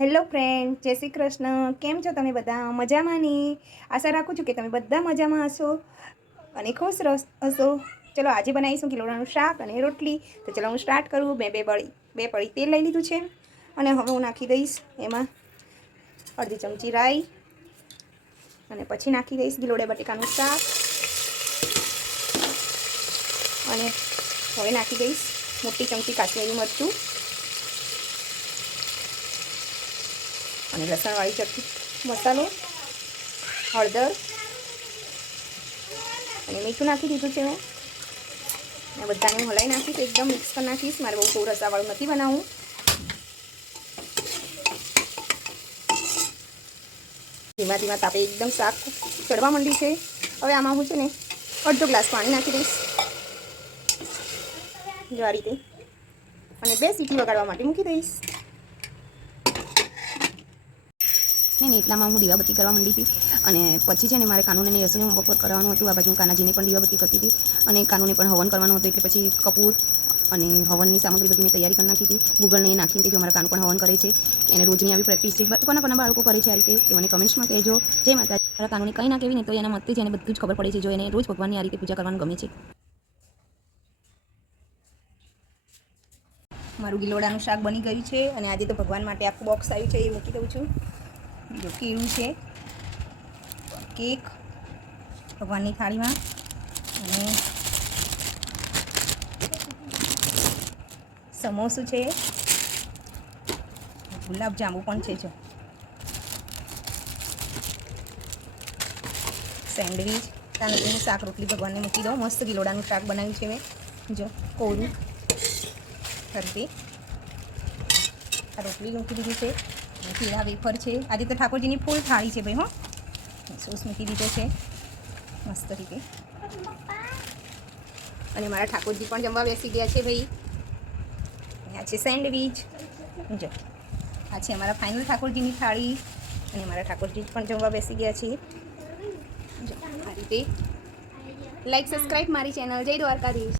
Hello friend, જય શ્રી કૃષ્ણ. કેમ છો તમે બધા? મજામાં ની આશા રાખું છું કે તમે બધા મજામાં હશો અને ખુશ હશો. ચલો આજે બનાવીશું કિલોડાનું શાક અને રોટલી. તો ચલો હું સ્ટાર્ટ કરું. બે બે પળી બે પળી તેલ લઈ લીધું છે અને હવે હું નાખી દઈશ એમાં અડધી ચમચી રાઈ અને પછી નાખી દઈશ ગિલોડે બટેકાનું શાક. અને હવે નાખી દઈશ મોટી ચમચી કાશ્મીરી મરચું. અને લસણવાળી ચટણી, મસાલો, હળદર અને મીઠું નાખી દીધું છે મેં. બધાને હું હલાવી નાખીશ, એકદમ મિક્સ કરી નાખીશ. મારે બહુ બહુ રસાવાળું નથી બનાવવું. ધીમા ધીમા તાપે એકદમ શાક ચડવા માંડી છે. હવે આમાં હું છે ને અડધો ગ્લાસ પાણી નાખી દઈશ. જો આ રીતે. અને બે સીટી વગાડવા માટે મૂકી દઈશ. ને ને એટલામાં હું દીવાબત્તી કરવા માંડી હતી. અને પછી છે ને મારે કાનૂન યશુને હોમવર્ક પર કરવાનું હતું. આ બાજુ હું કાનાજીને પણ દીવાબત્તી કરતી હતી અને કાનૂને પણ હવન કરવાનું હતું. એટલે પછી કપૂર અને હવનની સામગ્રી બધી મેં તૈયારી કરી નાખી હતી. ગૂગલને એ નાખીને જો મારા કાનુ પણ હવન કરે છે. એને રોજની આવી પ્રેક્ટિસ છે. કોના કોના બાળકો કરે છે આ રીતે? તે મને કમેન્ટ્સમાં કહેજો. જે માતા મારા કાનૂને કંઈ ના કહેવી ને તો એના મતથી જ એને બધું જ ખબર પડે છે. જો એને રોજ ભગવાનની આ રીતે પૂજા કરવાનું ગમે છે. મારું ગિલોડાનું શાક બની ગયું છે. અને આજે તો ભગવાન માટે આખું બોક્સ આવ્યું છે. એ મૂકી દઉં છું. જો કેળું છે, કેક ભગવાનની થાળીમાં અને સમોસું છે, ગુલાબ જાંબુ પણ છે જો. સેન્ડવીચ, તાનું શાક રોટલી ભગવાનને મૂકી દો મસ્ત ગિલોડાનું શાક બનાવ્યું છે મેં. જો, કોરું. કરતી આ રોટલી મૂકી દીધી છે. અને વેફર છે. આજે તો ઠાકોરજીની ફૂલ થાળી છે ભાઈ, હો. સોસ મૂકી દીધો છે. મસ્ત રીતે. અને મારા ઠાકોરજી પણ જમવા બેસી ગયા છે ભાઈ. આ છે સેન્ડવીચ. જો. આ છે અમારા ફાઇનલ ઠાકોરજીની થાળી. અને મારા ઠાકોરજી પણ જમવા બેસી ગયા છે. આ રીતે. લાઈક સબસ્ક્રાઈબ મારી ચેનલ જય દ્વારકાધીશ.